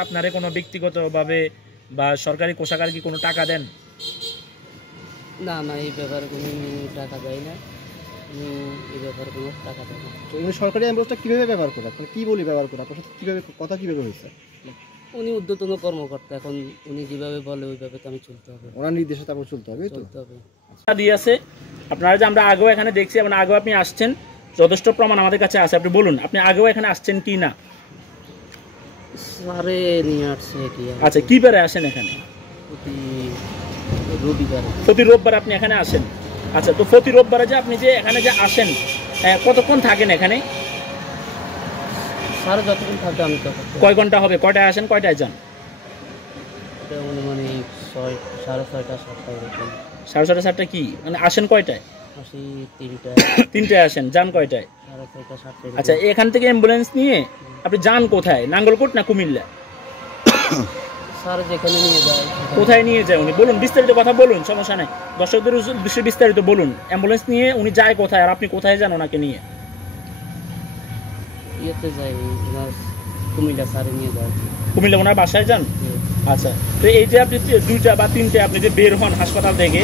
আপনারে কোনো ব্যক্তিগতভাবে বা সরকারি কোষাগার কি কোনো টাকা দেন? না না, এই ব্যাপারে কোনো টাকা দেয় না। এই ব্যাপারে কোনো টাকা দেয় না। তো উনি সরকারি অ্যাম্বুলেন্সটা কীভাবে ব্যবহার করে, আপনার কী বলি ব্যবহার করে, আপনার সাথে কীভাবে কথা কীভাবে হয়েছে? উনি ঊর্ধ্বতন কর্মকর্তা, এখন উনি যেভাবে বলে ওইভাবে তো আমি চলতে হবে, ওনার নির্দেশে তারপর চলতে হবে। চলতে হবে। দিয়ে আছে আপনারা যে আমরা আগেও এখানে দেখছি এবং আগেও আপনি আসছেন, যথেষ্ট প্রমাণ আমাদের কাছে আছে। আপনি বলুন আপনি আগেও এখানে আসছেন কি না? সারে নিয়ে আসছে কি? আচ্ছা, কি বারে আসেন এখানে? প্রতি রবিবার। প্রতি রোববার আপনি এখানে আসেন। আচ্ছা, তো প্রতি রোববারে যে আপনি যে এখানে যে আসেন, কতক্ষণ থাকেন এখানে? সারে যতক্ষণ থাকবে আমি তখন। কয় ঘন্টা হবে? কয়টায় আসেন, কয়টায় যান? মানে 6:30 7টায় এরকম। 6:30 7টা কি মানে আসেন কয়টায়? আসি 3টায়। 3টায় আসেন, যান কয়টায়? 6:30 7টায়। আচ্ছা, এখান থেকে অ্যাম্বুলেন্স নিয়ে আপনি যান কোথায়? নাঙ্গলকোট না কুমিল্লা? স্যার যেখানে নিয়ে যায়। কোথায় নিয়ে যায় উনি? বলুন, বিস্তারিত কথা বলুন, সমস্যা নাই। দর্শকদের উদ্দেশ্যে বিস্তারিত বলুন। অ্যাম্বুলেন্স নিয়ে উনি যায় কোথায় আর আপনি কোথায় যান ওনাকে নিয়ে? ইয়েতে যাই, ওনার কুমিল্লা স্যারে নিয়ে যায়। কুমিল্লা ওনার বাসায় যান? আচ্ছা, তো এই যে আপনি 2টা বা 3টে আপনি যে বের হন হাসপাতাল থেকে,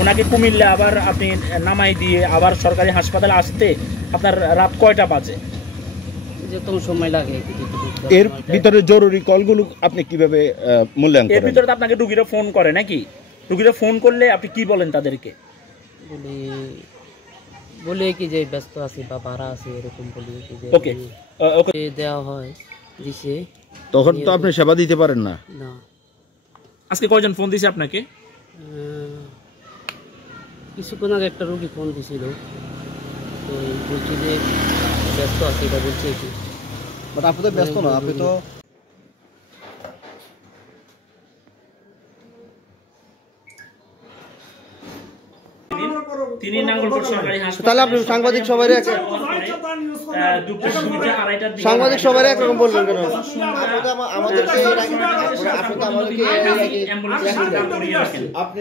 ওনাকে কুমিল্লা আবার আপনি নামাই দিয়ে আবার সরকারি হাসপাতালে আসতে আপনার রাত কয়টা বাজে? যেরকম সময় লাগে। এর ভিতরে জরুরি কলগুলো আপনি কিভাবে মূল্যায়ন করেন? এর ভিতরে তো আপনাকে রুগীরা ফোন করে নাকি? রুগীরা ফোন করলে আপনি কি বলেন তাদেরকে? বলে কি যে ব্যস্ত আছি বা ভাড়া আছে এরকম বলি কি যে ওকে ওকে দেওয়া হয়, দিছে। তখন তো আপনি সেবা দিতে পারেন না। না। আজকে কয়জন ফোন দিয়েছে আপনাকে? কিছুক্ষণ আগে একটা রুগী ফোন দিছিল, তো বলছি যে ব্যস্ত আছি, এটা বলছে কি। বাট আপনি তো ব্যস্ত না, আপনি তো তিনি নাঙ্গলকোট সরকারি হাসপাতাল। তাহলে আপনি সাংবাদিক সবাই সাংবাদিক সবাই একরকম বলবেন কেন? আপনি